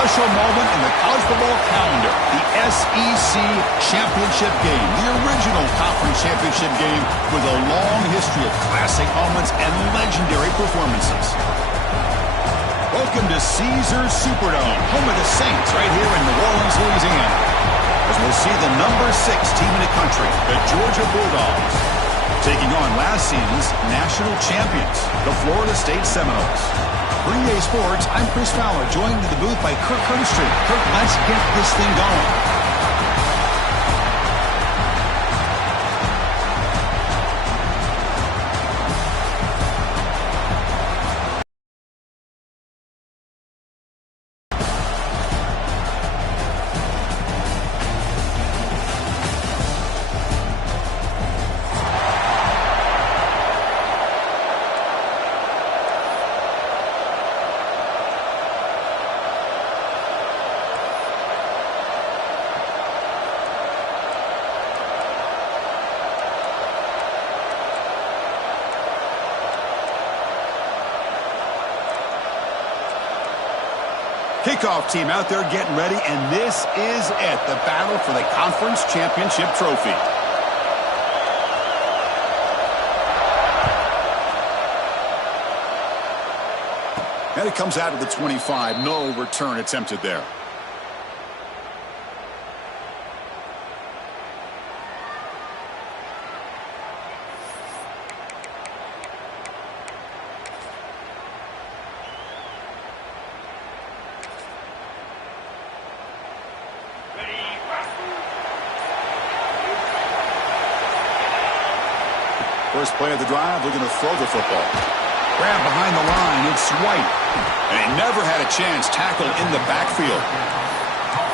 special moment in the college football calendar, the SEC Championship game, the original conference championship game with a long history of classic moments and legendary performances. Welcome to Caesars Superdome, home of the Saints right here in New Orleans, Louisiana, as we'll see the number 6 team in the country, the Georgia Bulldogs, taking on last season's national champions, the Florida State Seminoles. For EA Sports, I'm Chris Fowler, joined in the booth by Kirk Herbstreit. Kirk, let's get this thing going. Kickoff team out there getting ready, and this is it, the battle for the conference championship trophy. And it comes out of the 25. No return attempted there. First play of the drive, looking to throw the football. Grab behind the line, it's White. And he never had a chance, tackled in the backfield.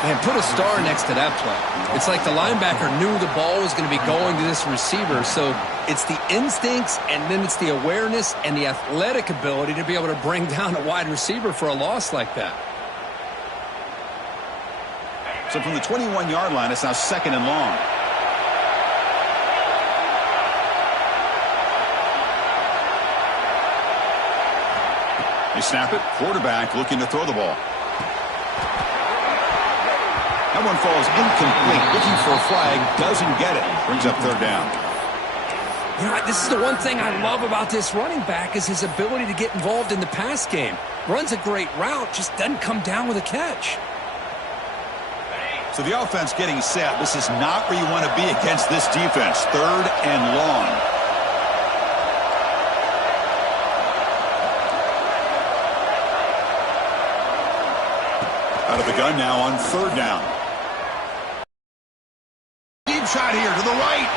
Man, put a star next to that play. It's like the linebacker knew the ball was going to be going to this receiver, so it's the instincts, and then it's the awareness and the athletic ability to be able to bring down a wide receiver for a loss like that. So from the 21-yard line, it's now 2nd and long. They snap it. Quarterback looking to throw the ball. That one falls incomplete. Looking for a flag. Doesn't get it. Brings up 3rd down. You know, this is the one thing I love about this running back is his ability to get involved in the pass game. Runs a great route, just doesn't come down with a catch. So the offense getting set. This is not where you want to be against this defense. 3rd and long. Out of the gun now on 3rd down. Deep shot here to the right.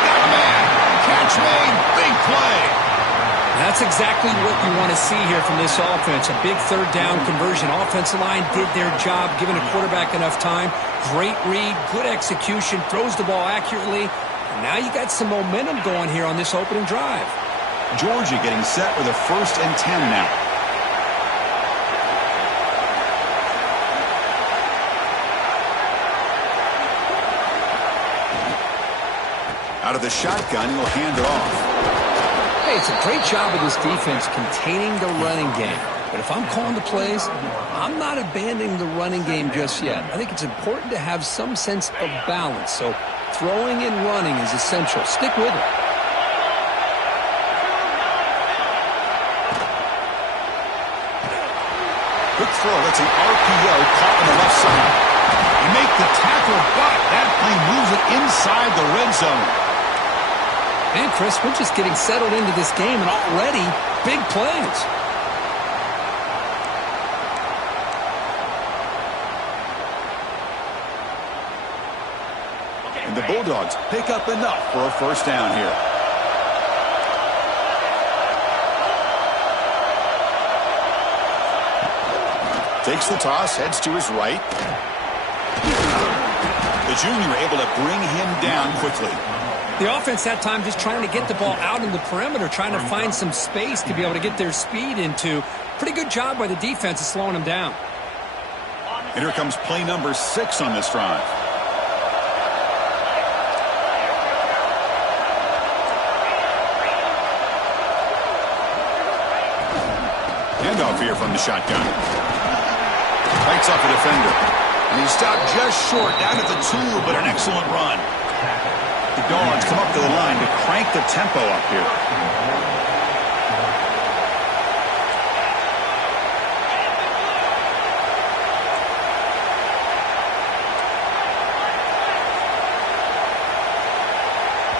Got a man. Catch made. Big play. That's exactly what you want to see here from this offense. A big 3rd down conversion. Offensive line did their job, giving a quarterback enough time. Great read, good execution, throws the ball accurately. And now you got some momentum going here on this opening drive. Georgia getting set with a 1st and 10 now. Out of the shotgun, he'll hand it off. Hey, it's a great job of this defense containing the running game. But if I'm calling the plays, I'm not abandoning the running game just yet. I think it's important to have some sense of balance. So throwing and running is essential. Stick with it. Quick throw. That's an RPO caught on the left side. You make the tackle, but that play moves it inside the red zone. Man, Chris, we're just getting settled into this game, and already big plays. And the Bulldogs pick up enough for a 1st down here. Takes the toss, heads to his right. The junior able to bring him down quickly. The offense that time just trying to get the ball out in the perimeter, trying to find some space to be able to get their speed into. Pretty good job by the defense of slowing them down. And here comes play number 6 on this drive. Handoff here from the shotgun. Fights off a defender. And he stopped just short, down at the 2, but an excellent run. The Dogs come up to the line to crank the tempo up here.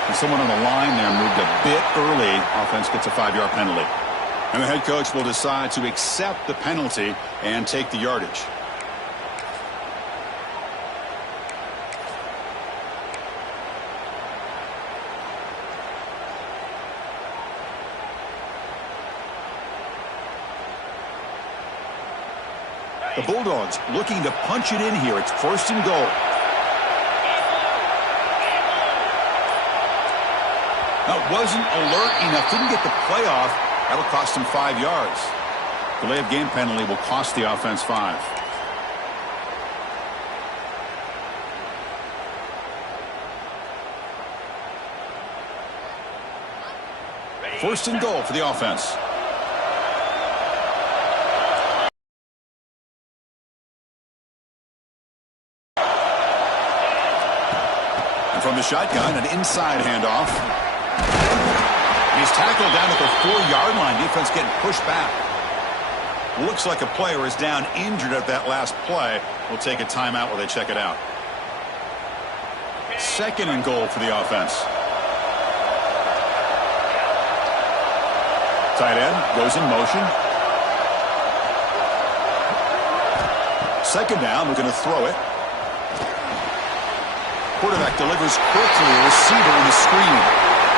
And someone on the line there moved a bit early. Offense gets a 5-yard penalty. And the head coach will decide to accept the penalty and take the yardage. The Bulldogs looking to punch it in here. It's 1st and goal. That wasn't alert enough. Didn't get the play off. That'll cost him 5 yards. Delay of game penalty will cost the offense 5. First and goal for the offense. And from the shotgun, an inside handoff. He's tackled down at the 4-yard line. Defense getting pushed back. Looks like a player is down injured at that last play. We'll take a timeout while they check it out. 2nd and goal for the offense. Tight end goes in motion. 2nd down, we're going to throw it. Quarterback delivers quickly. Receiver in the screen.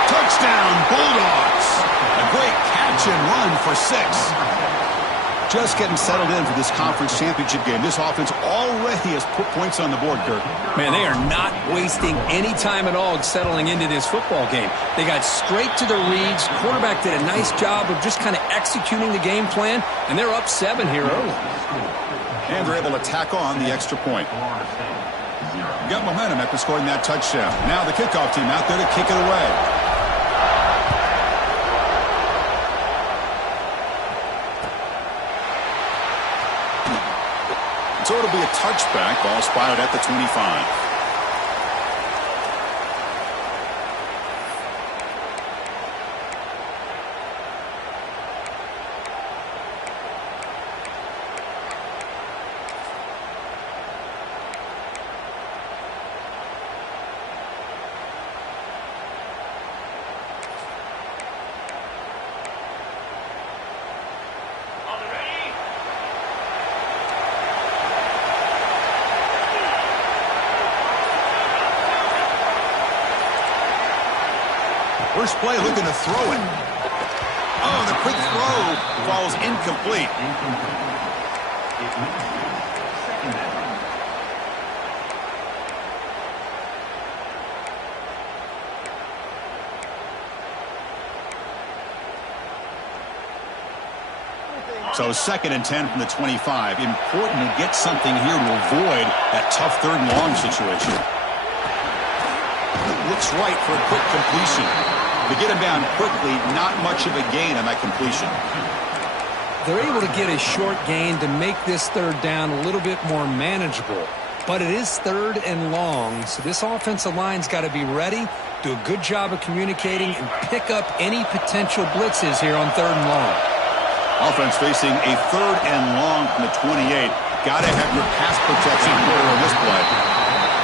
Touchdown, Bulldogs. A great catch and run for 6. Just getting settled in for this conference championship game. This offense already has put points on the board, Kirk. Man, they are not wasting any time at all settling into this football game. They got straight to the reads. Quarterback did a nice job of just kind of executing the game plan, and they're up 7 here early. And they're able to tack on the extra point. Got momentum after scoring that touchdown. Now the kickoff team out there to kick it away. So it'll be a touchback. Ball spotted at the 25. First play looking to throw it. Oh, the quick throw falls incomplete. So 2nd and 10 from the 25. Important to get something here to avoid that tough 3rd and long situation. Looks right for a quick completion. To get him down quickly, not much of a gain on that completion. They're able to get a short gain to make this 3rd down a little bit more manageable. But it is 3rd and long, so this offensive line's got to be ready, do a good job of communicating, and pick up any potential blitzes here on 3rd and long. Offense facing a 3rd and long from the 28. Got to have your pass protection quarter on this play.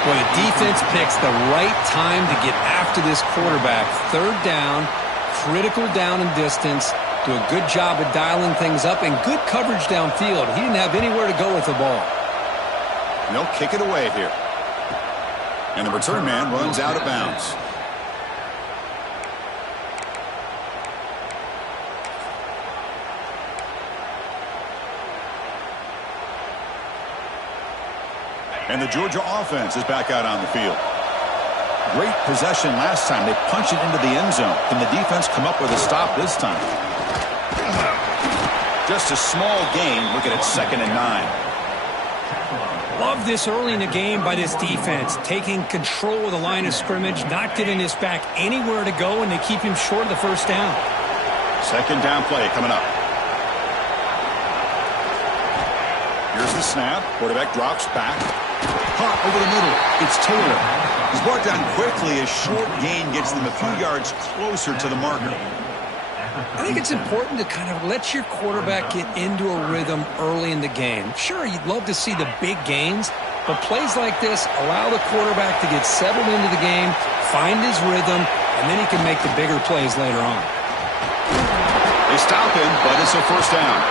Well, the defense picks the right time to get after this quarterback. 3rd down, critical down and distance. Do a good job of dialing things up and good coverage downfield. He didn't have anywhere to go with the ball. And they'll kick it away here. And the return man runs out of bounds. And the Georgia offense is back out on the field. Great possession last time. They punched it into the end zone. Can the defense come up with a stop this time? Just a small gain. Looking at 2nd and 9. Love this early in the game by this defense. Taking control of the line of scrimmage, not giving this back anywhere to go, and they keep him short of the 1st down. 2nd down play coming up. Here's the snap. Quarterback drops back. Hot over the middle. It's Taylor. He's brought down quickly. A short gain gets them a few yards closer to the marker. I think it's important to kind of let your quarterback get into a rhythm early in the game. Sure, you'd love to see the big gains, but plays like this allow the quarterback to get settled into the game, find his rhythm, and then he can make the bigger plays later on. They stop him, but it's a first down.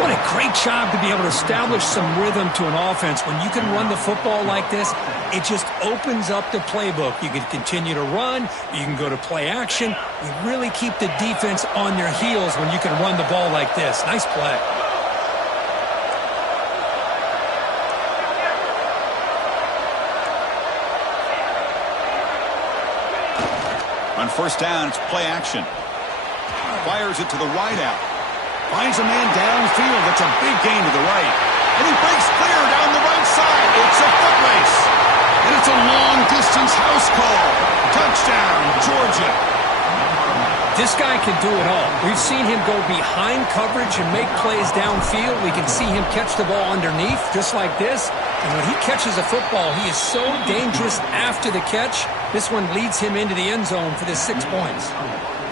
What a great job to be able to establish some rhythm to an offense. When you can run the football like this, it just opens up the playbook. You can continue to run. You can go to play action. You really keep the defense on their heels when you can run the ball like this. Nice play. On first down, it's play action. Fires it to the wide out. Finds a man downfield. That's a big gain to the right. And he breaks clear down the right side. It's a foot race. And it's a long-distance house call. Touchdown, Georgia. This guy can do it all. We've seen him go behind coverage and make plays downfield. We can see him catch the ball underneath, just like this. And when he catches a football, he is so dangerous after the catch. This one leads him into the end zone for the 6 points.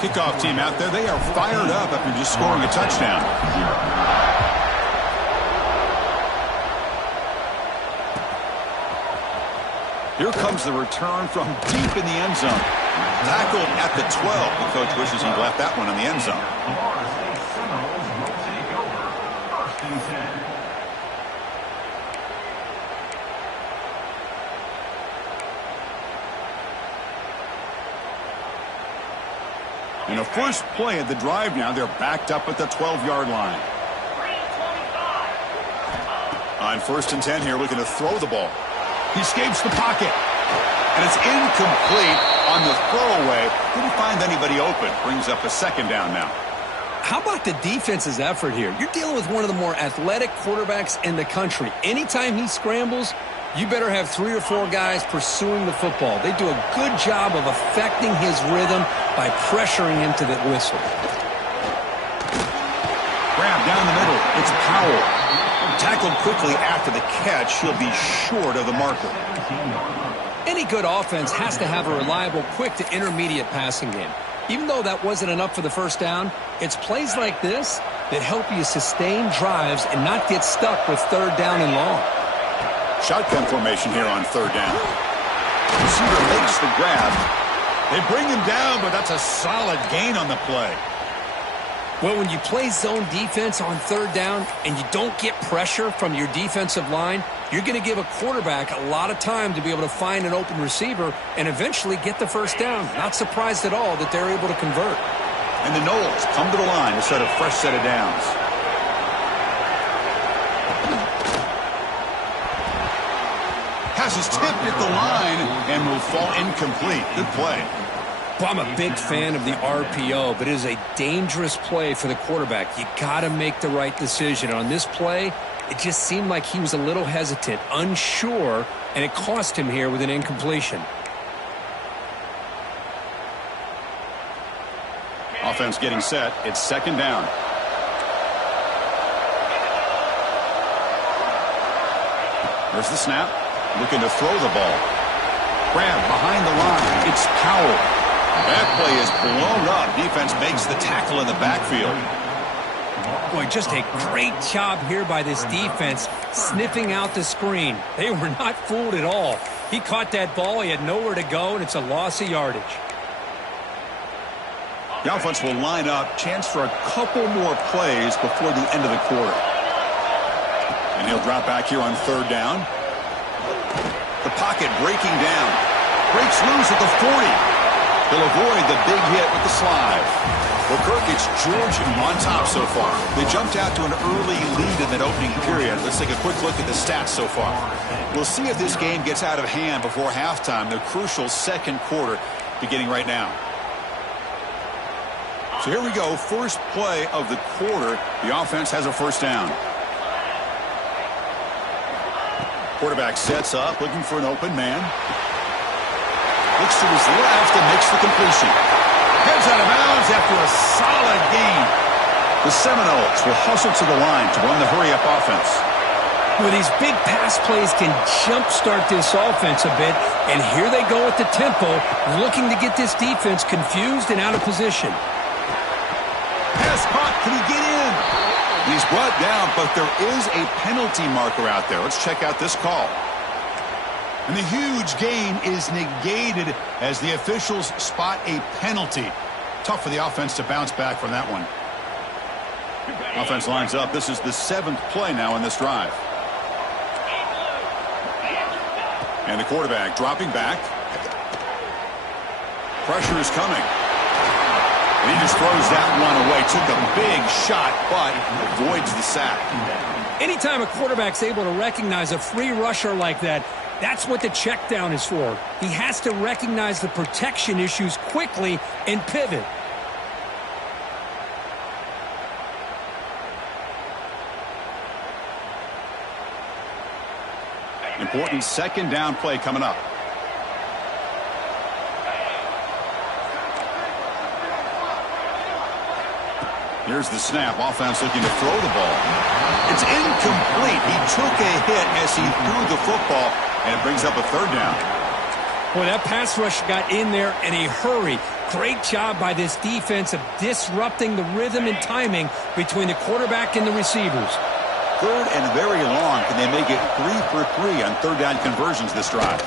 Kickoff team out there, they are fired up after just scoring a touchdown. Here comes the return from deep in the end zone. Tackled at the 12. The coach wishes he'd left that one in the end zone. In a first play of the drive now, they're backed up at the 12-yard line. On 1st and 10 here, looking to throw the ball. He escapes the pocket. And it's incomplete on the throwaway. Didn't find anybody open. Brings up a second down now. How about the defense's effort here? You're dealing with one of the more athletic quarterbacks in the country. Anytime he scrambles, you better have 3 or 4 guys pursuing the football. They do a good job of affecting his rhythm by pressuring him to the whistle. Grab down the middle. It's Powell. Tackled quickly after the catch. He'll be short of the marker. Any good offense has to have a reliable, quick to intermediate passing game. Even though that wasn't enough for the first down, it's plays like this that help you sustain drives and not get stuck with 3rd down and long. Shotgun formation here on 3rd down. Receiver makes the grab. They bring him down, but that's a solid gain on the play. Well, when you play zone defense on 3rd down and you don't get pressure from your defensive line, you're going to give a quarterback a lot of time to be able to find an open receiver and eventually get the first down. Not surprised at all that they're able to convert. And the Noles come to the line to set a fresh set of downs. Pass is tipped at the line and will fall incomplete. Good play. Well, I'm a big fan of the RPO, but it is a dangerous play for the quarterback. You got to make the right decision. On this play, it just seemed like he was a little hesitant, unsure, and it cost him here with an incompletion. Offense getting set. It's 2nd down. There's the snap. Looking to throw the ball. Grab behind the line. It's Powell. That play is blown up. Defense makes the tackle in the backfield. Boy, just a great job here by this defense, sniffing out the screen. They were not fooled at all. He caught that ball. He had nowhere to go, and it's a loss of yardage. The offense will line up. Chance for a couple more plays before the end of the quarter. And he'll drop back here on 3rd down. The pocket breaking down. Breaks loose at the 40. He'll avoid the big hit with the slide. Well, Kirk, it's Georgia on top so far. They jumped out to an early lead in that opening period. Let's take a quick look at the stats so far. We'll see if this game gets out of hand before halftime. The crucial 2nd quarter beginning right now. So here we go. First play of the quarter. The offense has a first down. Quarterback sets up, looking for an open man. Looks to his left and makes the completion. Heads out of bounds after a solid gain. The Seminoles will hustle to the line to run the hurry-up offense. Well, these big pass plays can jumpstart this offense a bit, and here they go at the tempo, looking to get this defense confused and out of position. Pass caught. Can he get in? He's brought down, but there is a penalty marker out there. Let's check out this call. And the huge gain is negated as the officials spot a penalty. Tough for the offense to bounce back from that one. Offense lines up. This is the 7th play now in this drive. And the quarterback dropping back. Pressure is coming. And he just throws that one away. Took a big shot, but avoids the sack. Anytime a quarterback's able to recognize a free rusher like that, that's what the check down is for. He has to recognize the protection issues quickly and pivot. Important 2nd down play coming up. Here's the snap. Offense looking to throw the ball. It's incomplete. He took a hit as he threw the football, and it brings up a 3rd down. Boy, that pass rush got in there in a hurry. Great job by this defense of disrupting the rhythm and timing between the quarterback and the receivers. 3rd and very long. Can they make it 3 for 3 on 3rd down conversions this drive?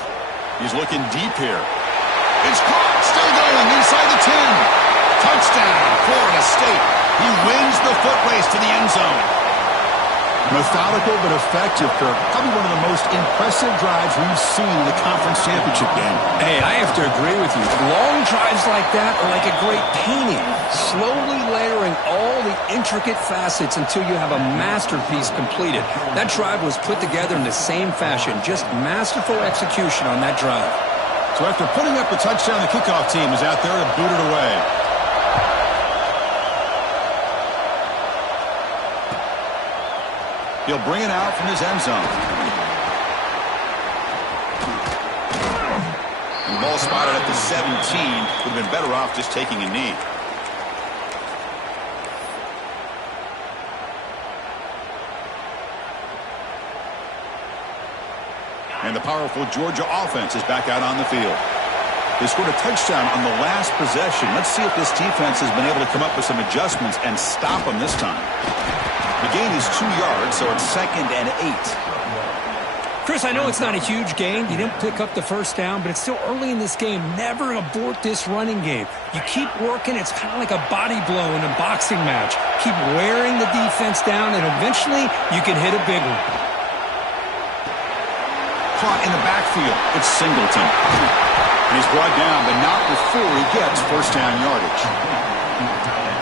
He's looking deep here. It's caught. Still going inside the 10. Touchdown, Florida State. He wins the foot race to the end zone. Methodical but effective, Kirk. Probably one of the most impressive drives we've seen in the conference championship game. Hey, I have to agree with you. Long drives like that are like a great painting. Slowly layering all the intricate facets until you have a masterpiece completed. That drive was put together in the same fashion. Just masterful execution on that drive. So after putting up the touchdown, the kickoff team is out there to boot it away. He'll bring it out from his end zone. And the ball spotted at the 17. Would have been better off just taking a knee. And the powerful Georgia offense is back out on the field. They scored a touchdown on the last possession. Let's see if this defense has been able to come up with some adjustments and stop them this time. The gain is 2 yards, so it's 2nd and 8. Chris, I know it's not a huge gain. You didn't pick up the 1st down, but it's still early in this game. Never abort this running game. You keep working. It's kind of like a body blow in a boxing match. Keep wearing the defense down, and eventually you can hit a big one. Caught in the backfield. It's Singleton. And he's brought down, but not before he gets 1st down yardage.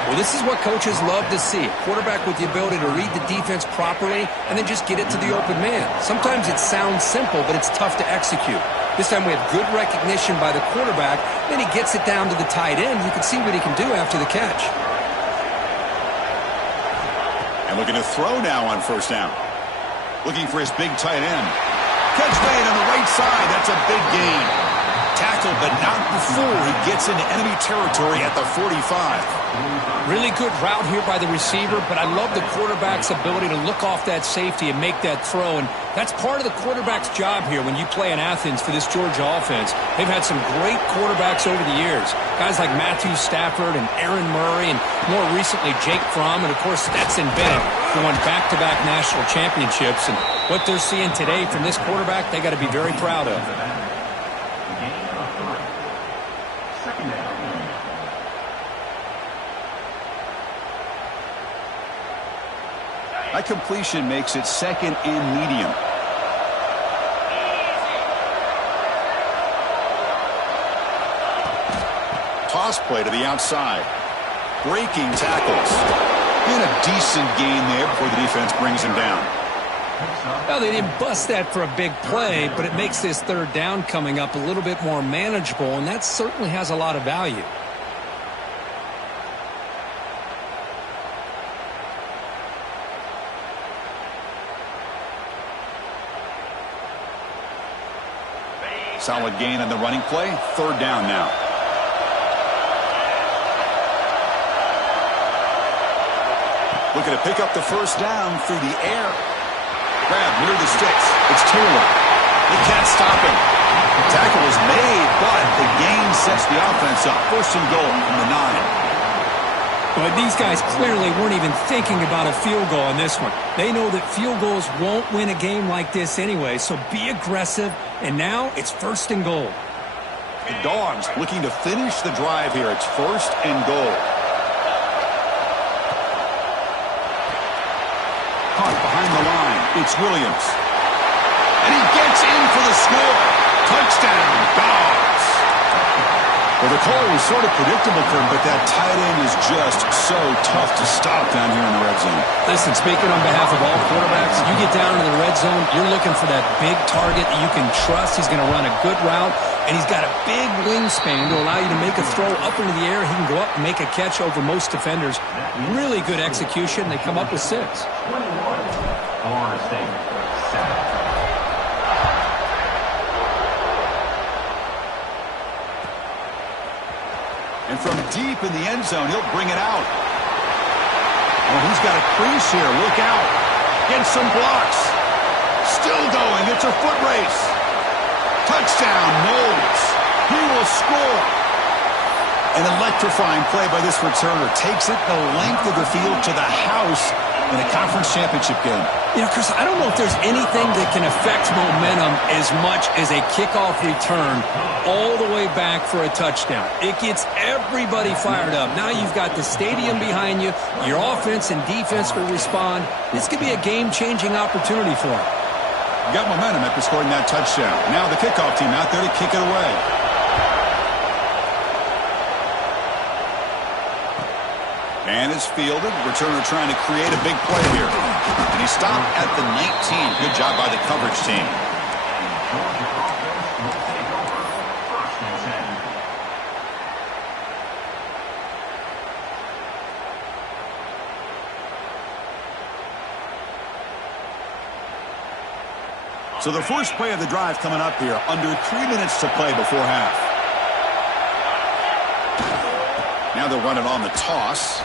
Well, this is what coaches love to see. A quarterback with the ability to read the defense properly and then just get it to the open man. Sometimes it sounds simple, but it's tough to execute. This time we have good recognition by the quarterback. Then he gets it down to the tight end. You can see what he can do after the catch. And looking to throw now on 1st down. Looking for his big tight end. Catch made on the right side. That's a big gain. Tackle, but not before he gets into enemy territory at the 45. Really good route here by the receiver, but I love the quarterback's ability to look off that safety and make that throw, and that's part of the quarterback's job here when you play in Athens for this Georgia offense. They've had some great quarterbacks over the years, guys like Matthew Stafford and Aaron Murray, and more recently Jake Fromm, and of course Stetson Bennett, who won back-to-back national championships, and what they're seeing today from this quarterback, they got to be very proud of. That completion makes it 2nd and medium. Toss play to the outside. Breaking tackles. And a decent gain there before the defense brings him down. Well, they didn't bust that for a big play, but it makes this 3rd down coming up a little bit more manageable, and that certainly has a lot of value. Solid gain on the running play. 3rd down now. Looking to pick up the first down through the air. Grab near the sticks. It's Taylor. He can't stop him. The tackle is made, but the gain sets the offense up. First and goal from the 9. But these guys clearly weren't even thinking about a field goal on this one. They know that field goals won't win a game like this anyway, so be aggressive. And now it's first and goal. The Dogs looking to finish the drive here. It's first and goal. Caught behind the line. It's Williams. And he gets in for the score. Touchdown, Dogs. Well, the call was sort of predictable, Kurt, but that tight end is just so tough to stop down here in the red zone. Listen, speaking on behalf of all quarterbacks, you get down to the red zone, you're looking for that big target that you can trust. He's going to run a good route, and he's got a big wingspan to allow you to make a throw up into the air. He can go up and make a catch over most defenders. Really good execution. They come up with 6. And from deep in the end zone, he'll bring it out. Oh, he's got a crease here. Look out. Gets some blocks. Still going. It's a foot race. Touchdown, Knowles. He will score. An electrifying play by this returner. Takes it the length of the field to the house in a conference championship game. You know, Chris, I don't know if there's anything that can affect momentum as much as a kickoff return all the way back for a touchdown. It gets everybody fired up. Now you've got the stadium behind you. Your offense and defense will respond. This could be a game-changing opportunity for them. Got momentum after scoring that touchdown. Now the kickoff team out there to kick it away. And it's fielded. Returner trying to create a big play here. And he stopped at the 19. Good job by the coverage team. So the first play of the drive coming up here. Under 3 minutes to play before half. Now they'll run it on the toss.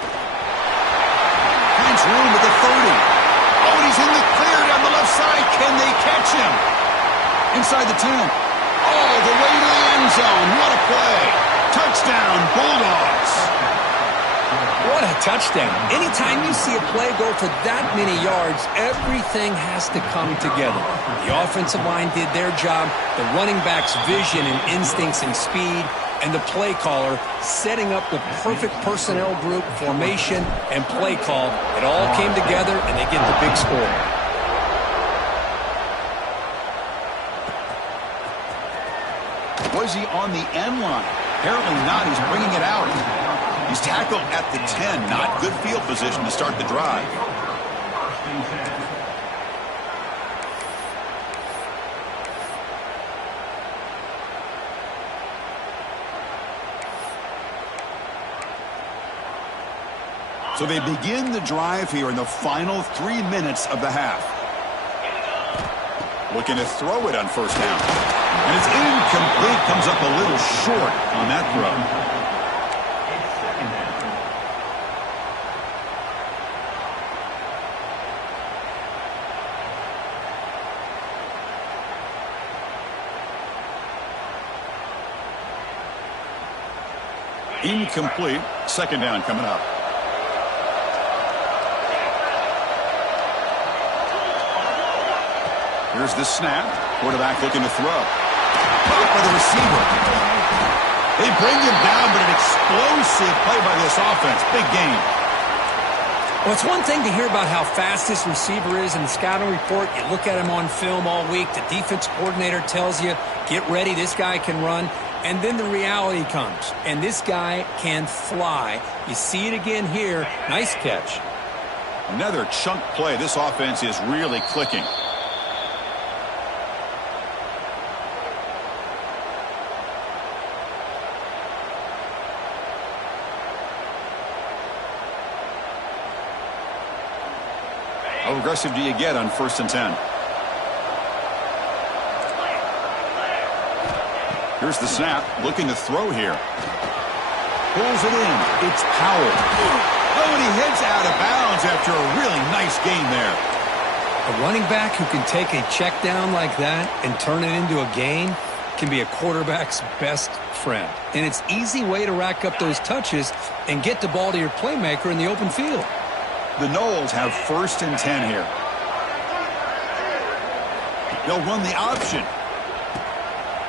Finds room at the 30. Oh, and he's in the clear down the left side. Can they catch him? Inside the 10. All the way to the end zone. What a play. Touchdown, Bulldogs. What a touchdown. Anytime you see a play go for that many yards, everything has to come together. The offensive line did their job. The running back's vision and instincts and speed. And the play caller setting up the perfect personnel group, formation, and play call. It all came together, and they get the big score. Was he on the end line? Apparently not. He's bringing it out. He's tackled at the 10. Not good field position to start the drive. So they begin the drive here in the final 3 minutes of the half. Looking to throw it on first down. And it's incomplete. Comes up a little short on that throw. Incomplete. Second down coming up. Here's the snap. Quarterback looking to throw. Caught by the receiver. They bring him down, but an explosive play by this offense. Big game. Well, it's one thing to hear about how fast this receiver is in the scouting report. You look at him on film all week. The defense coordinator tells you, get ready, this guy can run. And then the reality comes, and this guy can fly. You see it again here. Nice catch. Another chunk play. This offense is really clicking. How aggressive do you get on 1st and 10? Here's the snap. Looking to throw here. Pulls it in. It's Powell. Oh, and he heads out of bounds after a really nice gain there. A running back who can take a check down like that and turn it into a gain can be a quarterback's best friend. And it's an easy way to rack up those touches and get the ball to your playmaker in the open field. The Noles have 1st and 10 here. They'll run the option.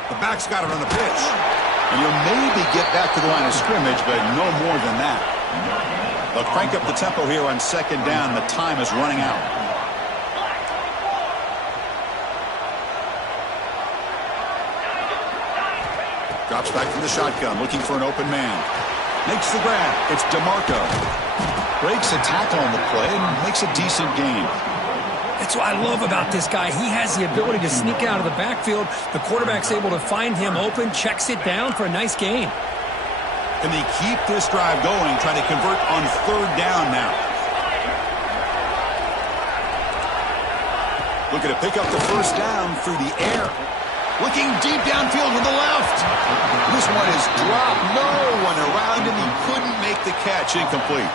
The back's got it on the pitch. And you'll maybe get back to the line of scrimmage, but no more than that. They'll crank up the tempo here on 2nd down. The time is running out. Drops back from the shotgun, looking for an open man. Makes the grab. It's DeMarco. Breaks a tackle on the play and makes a decent gain. That's what I love about this guy. He has the ability to sneak out of the backfield. The quarterback's able to find him open, checks it down for a nice gain. Can they keep this drive going, trying to convert on 3rd down now? Looking to pick up the 1st down through the air. Looking deep downfield to the left. This one is dropped. No one around him. He couldn't make the catch. Incomplete.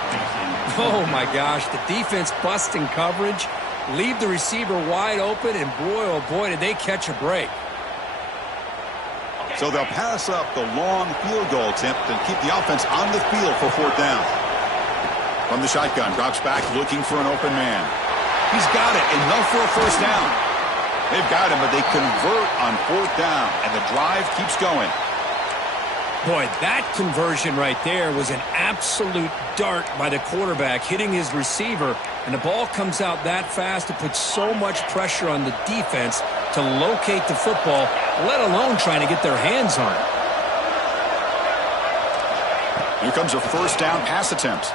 Oh, my gosh. The defense busting coverage. Leave the receiver wide open, and boy, oh boy, did they catch a break. So they'll pass up the long field goal attempt and keep the offense on the field for 4th down. From the shotgun, drops back looking for an open man. He's got it, enough for a 1st down. They've got him, but they convert on 4th down, and the drive keeps going. Boy, that conversion right there was an absolute dart by the quarterback, hitting his receiver, and the ball comes out that fast. It puts so much pressure on the defense to locate the football, let alone trying to get their hands on it. Here comes a 1st down pass attempt.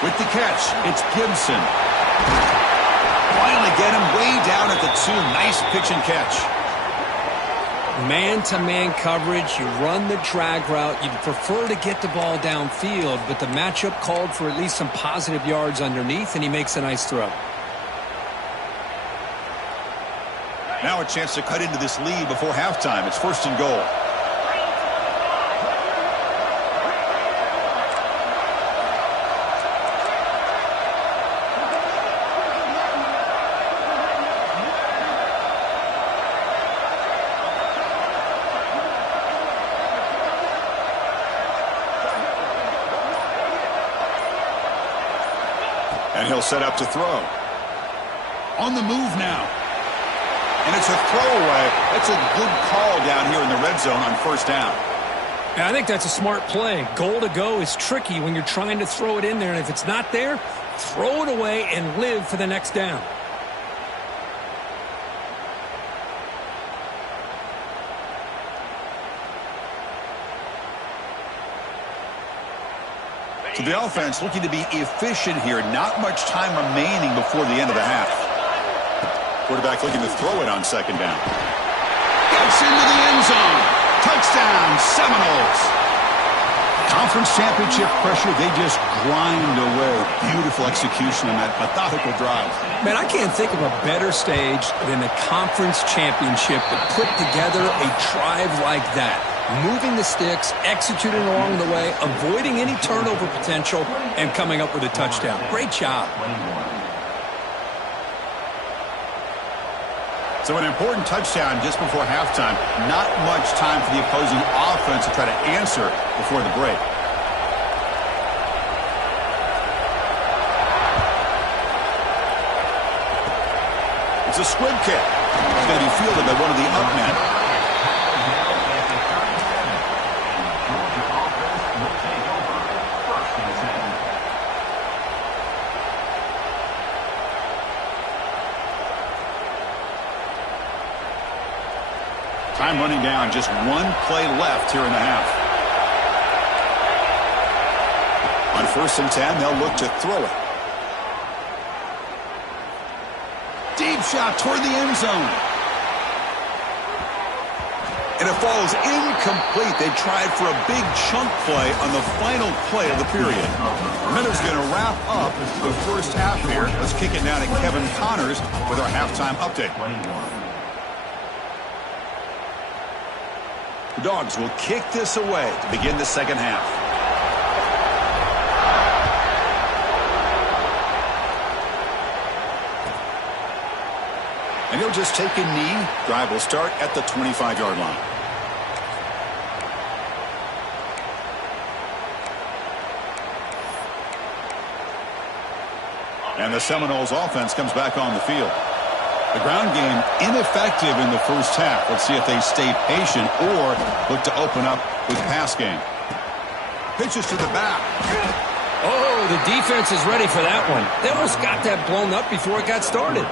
With the catch, it's Gibson. Finally get him way down at the 2. Nice pitch and catch. Man-to-man coverage, you run the drag route. You'd prefer to get the ball downfield, but the matchup called for at least some positive yards underneath, and he makes a nice throw. Now a chance to cut into this lead before halftime. It's 1st and goal. And he'll set up to throw. On the move now. And it's a throwaway. That's a good call down here in the red zone on 1st down. Yeah, I think that's a smart play. Goal to go is tricky when you're trying to throw it in there. And if it's not there, throw it away and live for the next down. So the offense looking to be efficient here. Not much time remaining before the end of the half. Quarterback looking to throw it on 2nd down. Gets into the end zone. Touchdown, Seminoles. Conference championship pressure, they just grind away. Beautiful execution on that methodical drive. Man, I can't think of a better stage than the conference championship to put together a drive like that. Moving the sticks, executing along the way, avoiding any turnover potential, and coming up with a touchdown. Great job. So an important touchdown just before halftime. Not much time for the opposing offense to try to answer before the break. It's a squib kick. It's going to be fielded by one of the up men. Time running down, just 1 play left here in the half. On 1st and 10, they'll look to throw it. Deep shot toward the end zone. And it falls incomplete. They tried for a big chunk play on the final play of the period. Minnows going to wrap up the 1st half here. Let's kick it down to Kevin Connors with our halftime update. The Dogs will kick this away to begin the 2nd half. And he'll just take a knee. Drive will start at the 25-yard line. And the Seminoles offense comes back on the field. The ground game ineffective in the first half. Let's see if they stay patient or look to open up with the pass game. Pitches to the back. Oh, the defense is ready for that one. They almost got that blown up before it got started.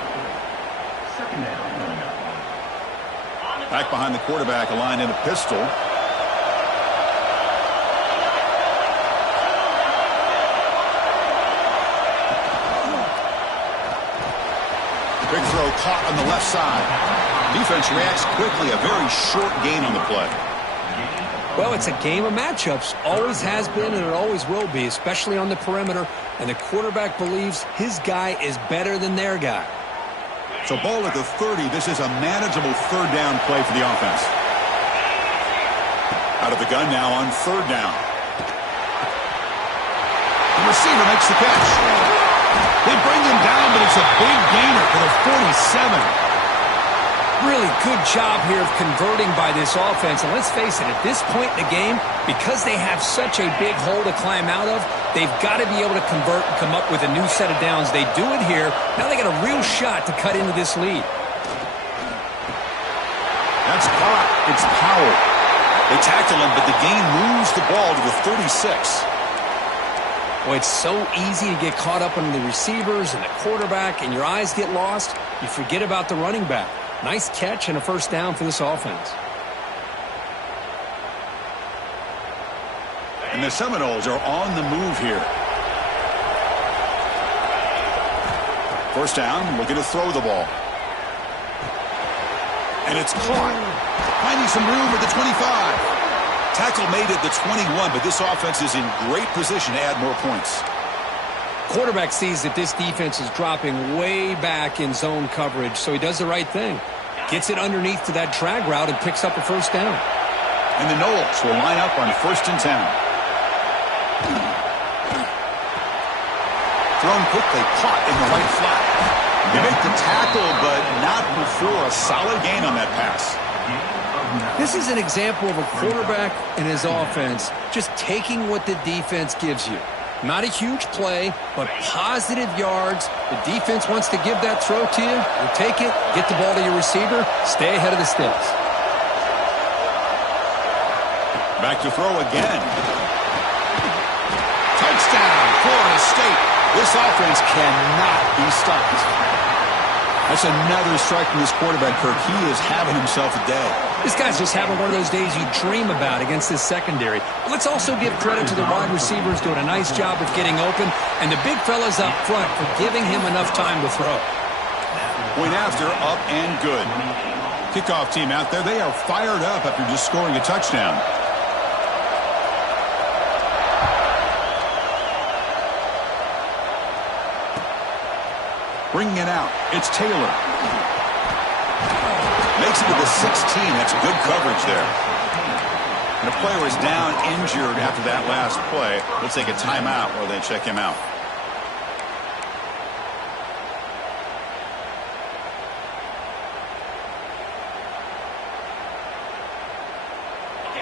Back behind the quarterback, a line in a pistol. Big throw caught on the left side. Defense reacts quickly. A very short gain on the play. Well, it's a game of matchups. Always has been and it always will be, especially on the perimeter. And the quarterback believes his guy is better than their guy. So ball at the 30. This is a manageable third down play for the offense. Out of the gun now on third down. The receiver makes the catch. They bring him down, but it's a big gainer for the 47. Really good job here of converting by this offense. And let's face it, at this point in the game, because they have such a big hole to climb out of, they've got to be able to convert and come up with a new set of downs. They do it here. Now they got a real shot to cut into this lead. That's caught. It's Powell. They tackle him, but the gain moves the ball to the 36. Well, it's so easy to get caught up on the receivers and the quarterback, and your eyes get lost. You forget about the running back. Nice catch and a first down for this offense. And the Seminoles are on the move here. First down, looking to throw the ball. And it's caught. Finding some room at the 25. Tackle made at the 21, but this offense is in great position to add more points. Quarterback sees that this defense is dropping way back in zone coverage, so he does the right thing. Gets it underneath to that drag route and picks up a first down. And the Noles will line up on first and 10. Thrown quickly, caught in the right flat. They make the tackle, but not before a solid gain on that pass. This is an example of a quarterback and his offense just taking what the defense gives you. Not a huge play, but positive yards. The defense wants to give that throw to you. You'll take it, get the ball to your receiver, stay ahead of the sticks. Back to throw again. Touchdown, Florida State. This offense cannot be stopped. That's another strike from this quarterback, Kirk. He is having himself a day. This guy's just having one of those days you dream about against this secondary. But let's also give credit to the wide receivers doing a nice job of getting open, and the big fellas up front for giving him enough time to throw. Point after, up and good. Kickoff team out there, they are fired up after just scoring a touchdown. Bringing it out, it's Taylor. Makes it to the 16. That's good coverage there. And the player is down injured after that last play. We'll take a timeout while they check him out.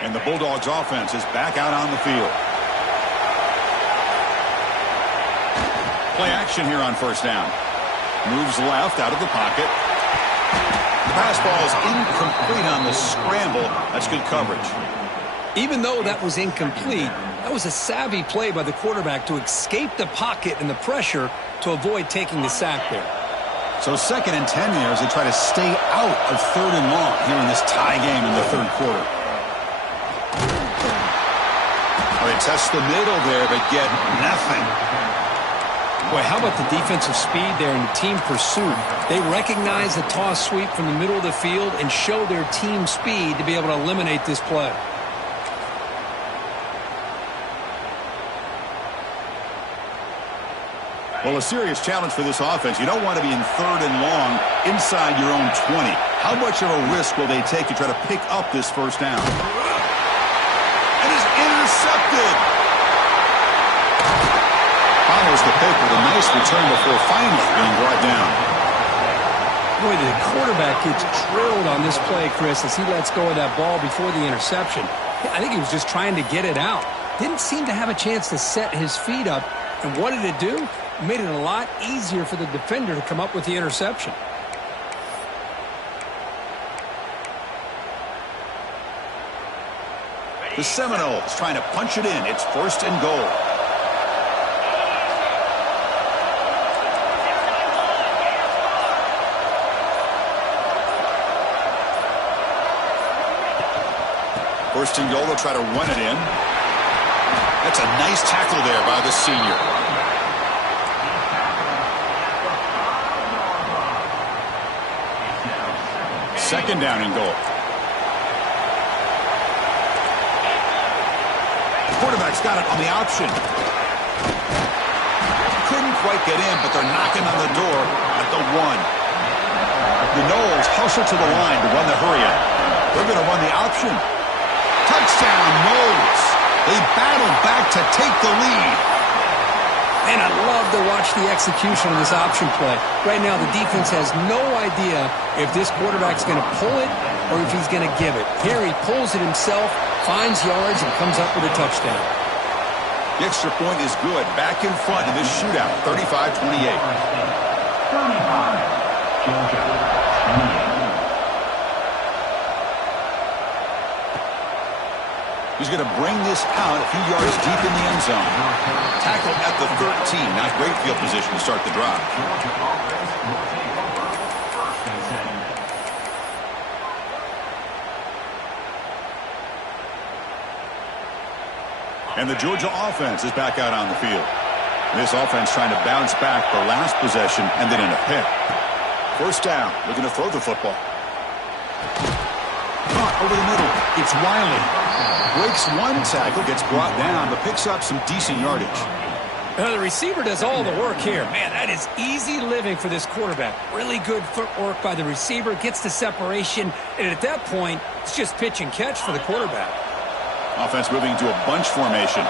And the Bulldogs offense is back out on the field. Play action here on first down. Moves left out of the pocket. The pass ball is incomplete on the scramble. That's good coverage. Even though that was incomplete, that was a savvy play by the quarterback to escape the pocket and the pressure to avoid taking the sack there. So second and 10 here as they try to stay out of third and long here in this tie game in the third quarter. Well, they test the middle there, but get nothing. Boy, how about the defensive speed there and the team pursuit? They recognize the toss sweep from the middle of the field and show their team speed to be able to eliminate this play. Well, a serious challenge for this offense. You don't want to be in third and long inside your own 20. How much of a risk will they take to try to pick up this first down? It is intercepted. Follows the pick with a nice return before finally being brought down. Boy, the quarterback gets drilled on this play, Chris, as he lets go of that ball before the interception. I think he was just trying to get it out. Didn't seem to have a chance to set his feet up. And what did it do? It made it a lot easier for the defender to come up with the interception. The Seminoles trying to punch it in. It's 1st and goal. First and goal, they'll try to run it in. That's a nice tackle there by the senior. Second down and goal. Quarterback's got it on the option. Couldn't quite get in, but they're knocking on the door at the 1. The Noles hustle to the line to run the hurry up. They're going to run the option. Touchdown, Noles. They battle back to take the lead. And I love to watch the execution of this option play. Right now, the defense has no idea if this quarterback's going to pull it or if he's going to give it. Here he pulls it himself, finds yards, and comes up with a touchdown. The extra point is good. Back in front in this shootout, 35-28. 35, Georgia, 28. He's going to bring this out a few yards deep in the end zone. Tackle at the 13. Not great field position to start the drive. And the Georgia offense is back out on the field. This offense trying to bounce back the last possession and then in a pick. First down, looking to throw the football. Caught over the middle. It's Wiley. Breaks one tackle, gets brought down, but picks up some decent yardage. The receiver does all the work here. Man, that is easy living for this quarterback. Really good footwork by the receiver, gets the separation, and at that point, it's just pitch and catch for the quarterback. Offense moving to a bunch formation.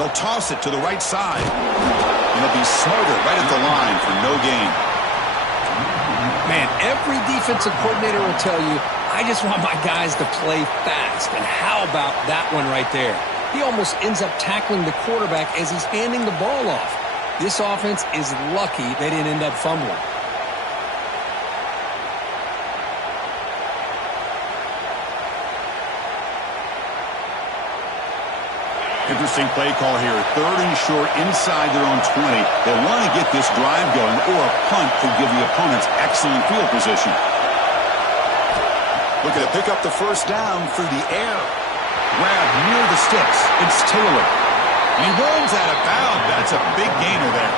They'll toss it to the right side. And it'll be Smoter right at the line for no gain. Man, every defensive coordinator will tell you, I just want my guys to play fast. And how about that one right there? He almost ends up tackling the quarterback as he's handing the ball off. This offense is lucky they didn't end up fumbling. Interesting play call here. 3rd and short inside their own 20. They want to get this drive going, or a punt could give the opponents excellent field position. Looking to pick up the first down through the air. Grab near the sticks. It's Taylor. And he runs out of bounds. That's a big gainer there.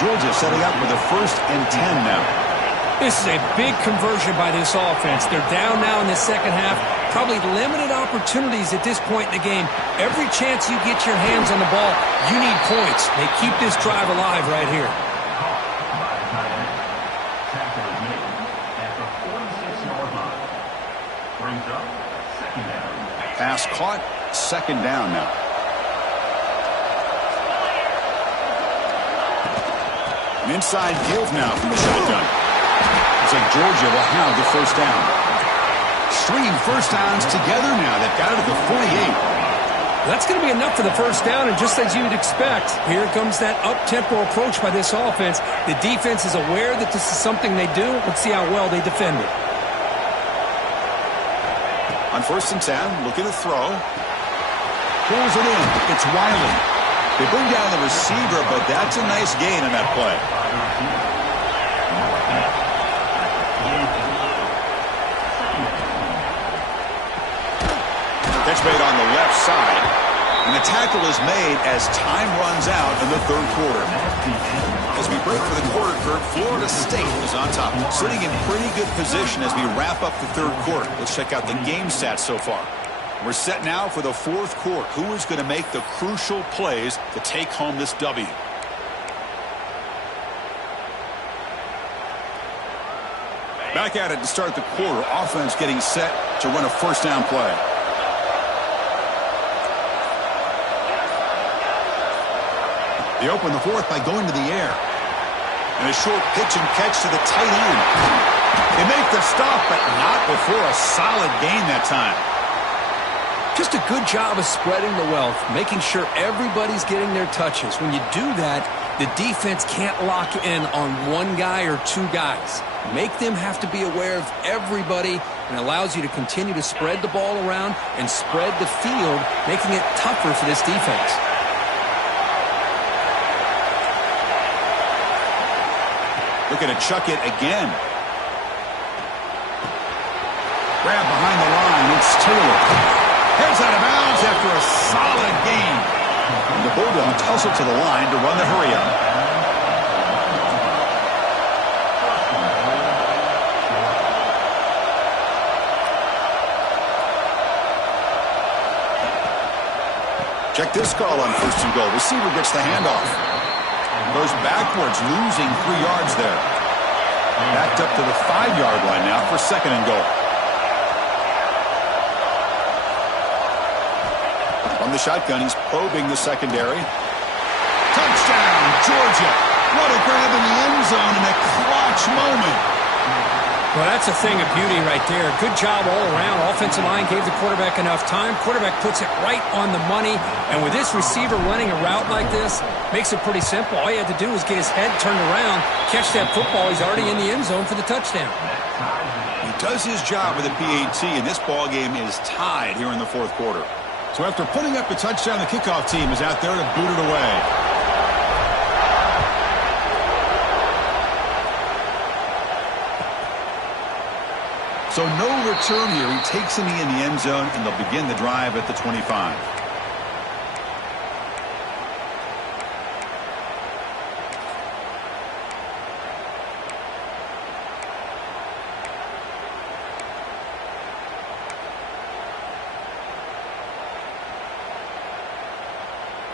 Georgia setting up with a 1st and 10 now. This is a big conversion by this offense. They're down now in the second half. Probably limited opportunities at this point in the game. Every chance you get your hands on the ball, you need points. They keep this drive alive right here. Pass caught. 2nd down now. An inside give now from the shotgun. Looks like Georgia will have the first down. Stringing first downs together now. They've got it at the 48. That's going to be enough for the first down, and just as you would expect, here comes that up-tempo approach by this offense. The defense is aware that this is something they do. Let's see how well they defend it. On 1st and 10, looking to throw. Pulls it in. It's Wiley. They bring down the receiver, but that's a nice gain in that play. Catch made on the left side, and the tackle is made as time runs out in the 3rd quarter. As we break for the quarter, Kurt, Florida State is on top, sitting in pretty good position as we wrap up the 3rd quarter. Let's check out the game stats so far. We're set now for the 4th quarter. Who is going to make the crucial plays to take home this W? Back at it to start the quarter. Offense getting set to run a first down play. They open the fourth by going to the air. And a short pitch and catch to the tight end. They make the stop, but not before a solid gain that time. Just a good job of spreading the wealth, making sure everybody's getting their touches. When you do that, the defense can't lock in on one guy or two guys. Make them have to be aware of everybody, and allows you to continue to spread the ball around and spread the field, making it tougher for this defense. Looking to chuck it again. Grab behind the line. It's Taylor. Heads out of bounds after a solid gain. And the Bulldogs tussle to the line to run the hurry-up. Check this call on first and goal. Receiver gets the handoff. Goes backwards, losing 3 yards there. Backed up to the 5-yard line now for second and goal. From the shotgun, he's probing the secondary. Touchdown, Georgia. What a grab in the end zone in a clutch moment. Well, that's a thing of beauty right there. Good job all around. Offensive line gave the quarterback enough time. Quarterback puts it right on the money. And with this receiver running a route like this, makes it pretty simple. All you had to do was get his head turned around, catch that football. He's already in the end zone for the touchdown. He does his job with a PAT, and this ball game is tied here in the fourth quarter. So after putting up a touchdown, the kickoff team is out there to boot it away. So no return here. He takes him in the end zone, and they'll begin the drive at the 25.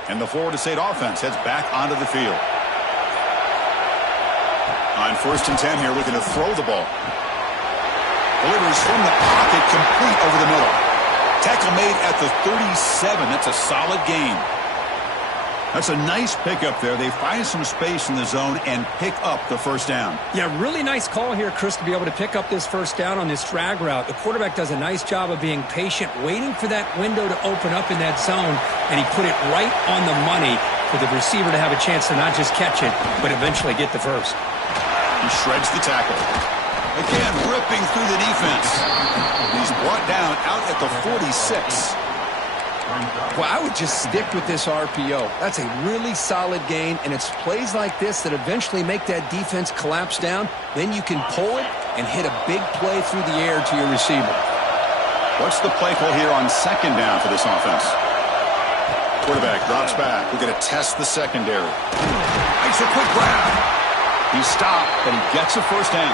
And the Florida State offense heads back onto the field. On first and 10 here, looking to throw the ball. Delivers from the pocket, complete over the middle. Tackle made at the 37. That's a solid gain. That's a nice pickup there. They find some space in the zone and pick up the first down. Yeah, really nice call here, Chris, to be able to pick up this first down on this drag route. The quarterback does a nice job of being patient, waiting for that window to open up in that zone, and he put it right on the money for the receiver to have a chance to not just catch it, but eventually get the first. He shreds the tackle. Again, ripping through the defense. He's brought down out at the 46. Well, I would just stick with this RPO. That's a really solid gain, and it's plays like this that eventually make that defense collapse down. Then you can pull it and hit a big play through the air to your receiver. What's the play call here on second down for this offense? Quarterback drops back. We're going to test the secondary. Makes a quick grab. He stopped, but he gets a first down.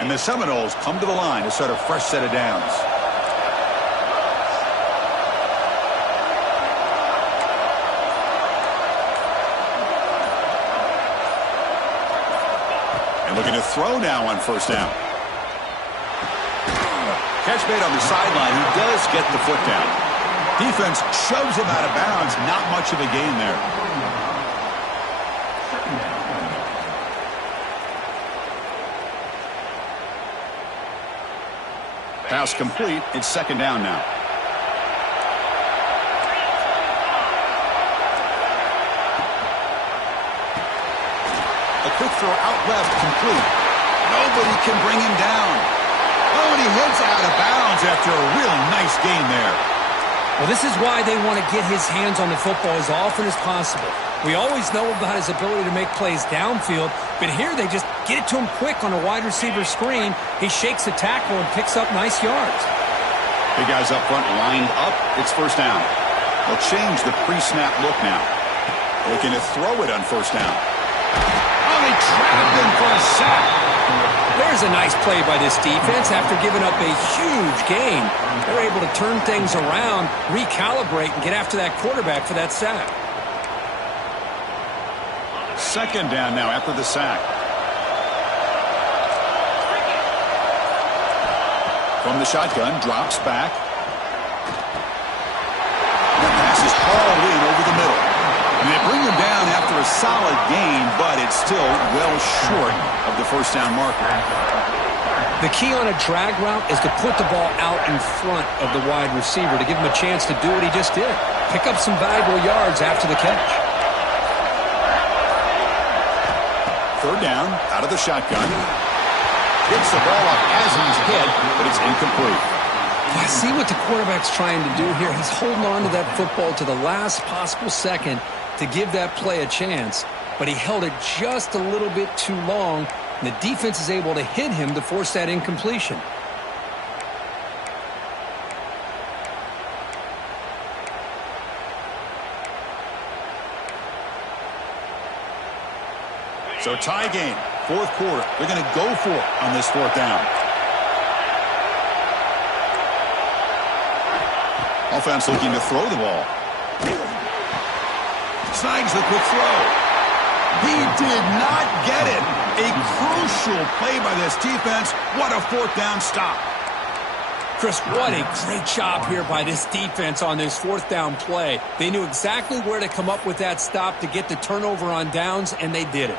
And the Seminoles come to the line to start a fresh set of downs. And looking to throw now on first down. Catch made on the sideline. He does get the foot down. Defense shoves him out of bounds. Not much of a gain there. Pass complete. It's second down now. A quick throw out left, complete. Nobody can bring him down. Oh, and he heads out of bounds after a really nice gain there. Well, this is why they want to get his hands on the football as often as possible. We always know about his ability to make plays downfield, but here they just get it to him quick on a wide receiver screen. He shakes the tackle and picks up nice yards. Big guys up front lined up. It's first down. They'll change the pre-snap look now. Looking to throw it on first down. Oh, they trapped him for a sack. There's a nice play by this defense. After giving up a huge gain, they're able to turn things around, recalibrate, and get after that quarterback for that sack. Second down now after the sack. From the shotgun, drops back. The pass is hauled in over the middle. And they bring him down after a solid gain, but it's still well short of the first down marker. The key on a drag route is to put the ball out in front of the wide receiver to give him a chance to do what he just did. Pick up some valuable yards after the catch. Third down, out of the shotgun. Hits the ball off Azzi's head, but it's incomplete. I see what the quarterback's trying to do here. He's holding on to that football to the last possible second to give that play a chance, but he held it just a little bit too long, and the defense is able to hit him to force that incompletion. So tie game, fourth quarter. They're going to go for it on this fourth down. Offense looking to throw the ball. Snags the quick throw. He did not get it. A crucial play by this defense. What a fourth down stop. Chris, what a great job here by this defense on this fourth down play. They knew exactly where to come up with that stop to get the turnover on downs, and they did it.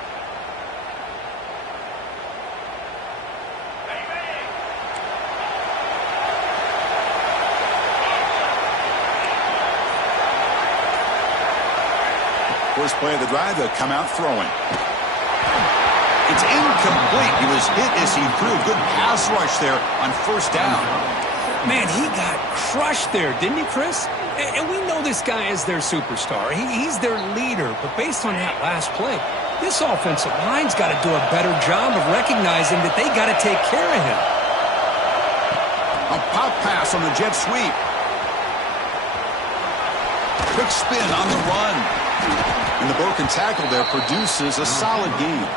First play of the drive, they'll come out throwing. It's incomplete. He was hit as he threw. Good pass rush there on first down. Man, he got crushed there, didn't he, Chris? And we know this guy is their superstar. He's their leader. But based on that last play, this offensive line's got to do a better job of recognizing that they got to take care of him. A pop pass on the jet sweep. Quick spin on the run. And the broken tackle there produces a solid gain.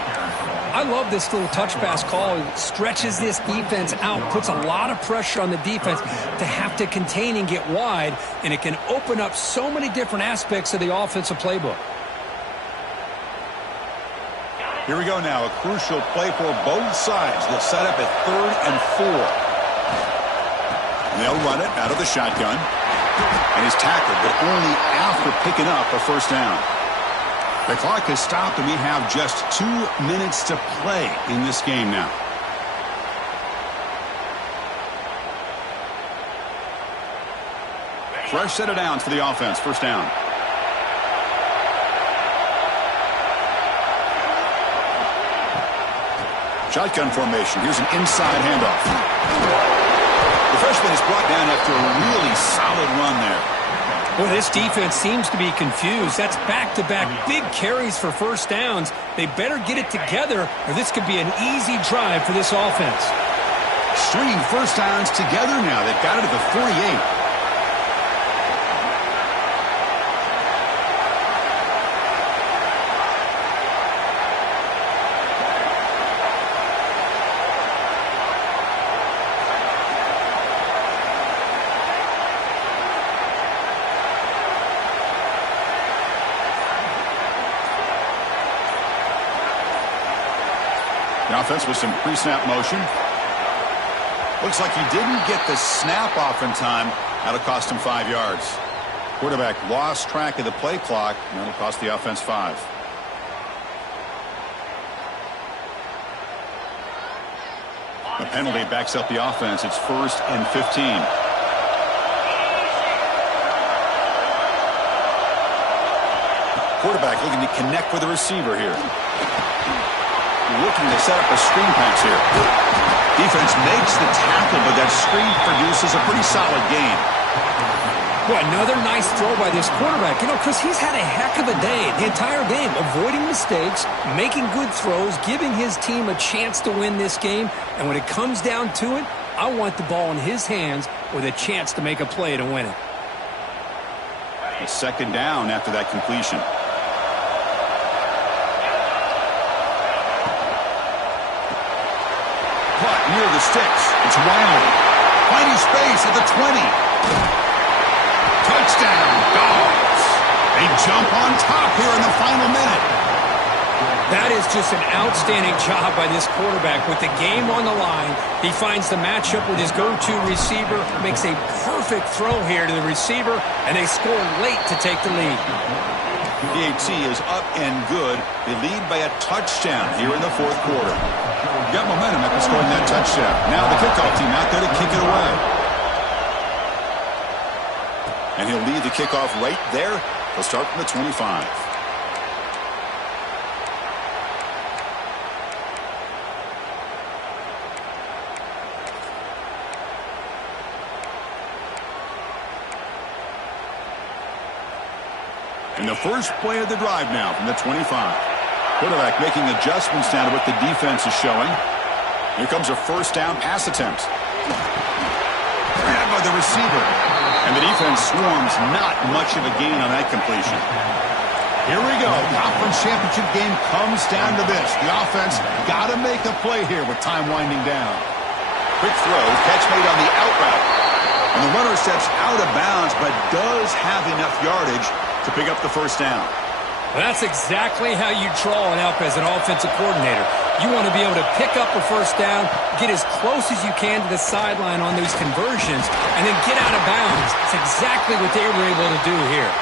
I love this little touch pass call. It stretches this defense out, puts a lot of pressure on the defense to have to contain and get wide, and it can open up so many different aspects of the offensive playbook. Here we go now, a crucial play for both sides. They'll set up at 3rd and 4. And they'll run it out of the shotgun. And he's tackled, but only after picking up a first down. The clock has stopped, and we have just 2 minutes to play in this game now. Fresh set of downs for the offense. First down. Shotgun formation. Here's an inside handoff. The freshman is brought down after a really solid run there. Boy, this defense seems to be confused. That's back-to-back big carries for first downs. They better get it together, or this could be an easy drive for this offense. Stringing first downs together now. They've got it at the 48. The offense with some pre-snap motion. Looks like he didn't get the snap off in time. That'll cost him 5 yards. Quarterback lost track of the play clock, and that'll cost the offense 5. The penalty backs up the offense. It's 1st and 15. Quarterback looking to connect with the receiver here. Looking to set up a screen pass here. Defense makes the tackle, but that screen produces a pretty solid gain. Boy, another nice throw by this quarterback. You know, Chris, he's had a heck of a day the entire game, avoiding mistakes, making good throws, giving his team a chance to win this game. And when it comes down to it, I want the ball in his hands with a chance to make a play to win it. A second down after that completion. Near the sticks. It's Riley. Finding space at the 20. Touchdown, Dogs. They jump on top here in the final minute. That is just an outstanding job by this quarterback. With the game on the line, he finds the matchup with his go-to receiver, makes a perfect throw here to the receiver, and they score late to take the lead. PAT is up and good. They lead by a touchdown here in the fourth quarter. Got momentum after scoring that touchdown. Now the kickoff team out there to kick it away. And he'll lead the kickoff right there. He'll start from the 25. And the first play of the drive now from the 25. Quarterback making adjustments now to what the defense is showing. Here comes a first down pass attempt. Grabbed by the receiver. And the defense swarms, not much of a gain on that completion. Here we go. Conference championship game comes down to this. The offense got to make a play here with time winding down. Quick throw, catch made on the out route. And the runner steps out of bounds, but does have enough yardage to pick up the first down. That's exactly how you draw it up as an offensive coordinator. You want to be able to pick up a first down, get as close as you can to the sideline on these conversions, and then get out of bounds. It's exactly what they were able to do here.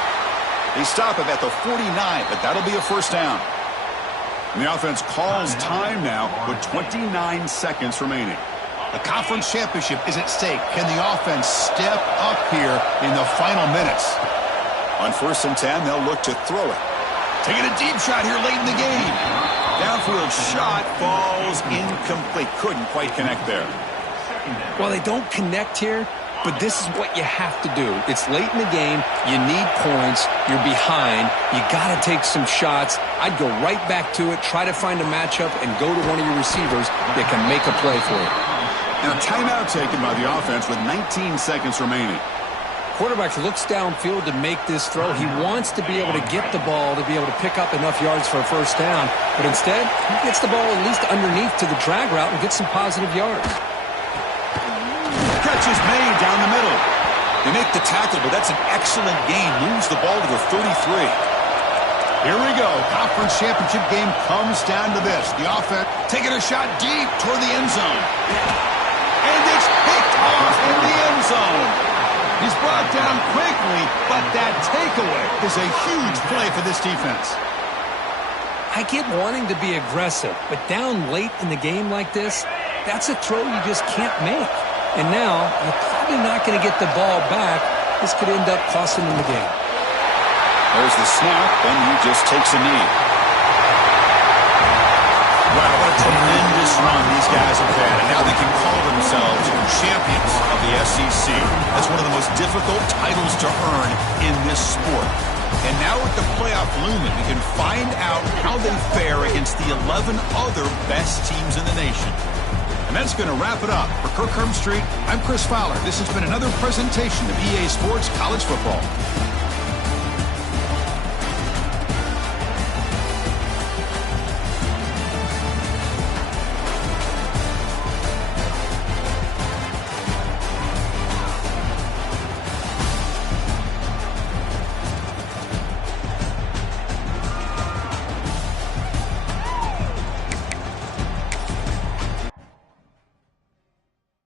They stop him at the 49, but that'll be a first down. And the offense calls time now with 29 seconds remaining. The conference championship is at stake. Can the offense step up here in the final minutes? On 1st and 10, they'll look to throw it. Taking a deep shot here late in the game. Downfield shot falls incomplete. Couldn't quite connect there. Well, they don't connect here, but this is what you have to do. It's late in the game. You need points. You're behind. You got to take some shots. I'd go right back to it, try to find a matchup, and go to one of your receivers that can make a play for you. Now, timeout taken by the offense with 19 seconds remaining. Quarterback looks downfield to make this throw. He wants to be able to get the ball to be able to pick up enough yards for a first down. But instead, he gets the ball at least underneath to the drag route and gets some positive yards. Catch is made down the middle. They make the tackle, but that's an excellent gain. Moves the ball to the 33. Here we go. Conference championship game comes down to this. The offense taking a shot deep toward the end zone. And it's picked off in the end zone. He's brought down quickly, but that takeaway is a huge play for this defense. I get wanting to be aggressive, but down late in the game like this, that's a throw you just can't make. And now, you're probably not going to get the ball back. This could end up costing them the game. There's the snap, and he just takes a knee. Wow, what a tremendous run these guys have had. And now they can call themselves champions of the SEC. That's one of the most difficult titles to earn in this sport. And now with the playoff looming, we can find out how they fare against the 11 other best teams in the nation. And that's going to wrap it up. For Kirk Herbstreit, I'm Chris Fowler. This has been another presentation of EA Sports College Football.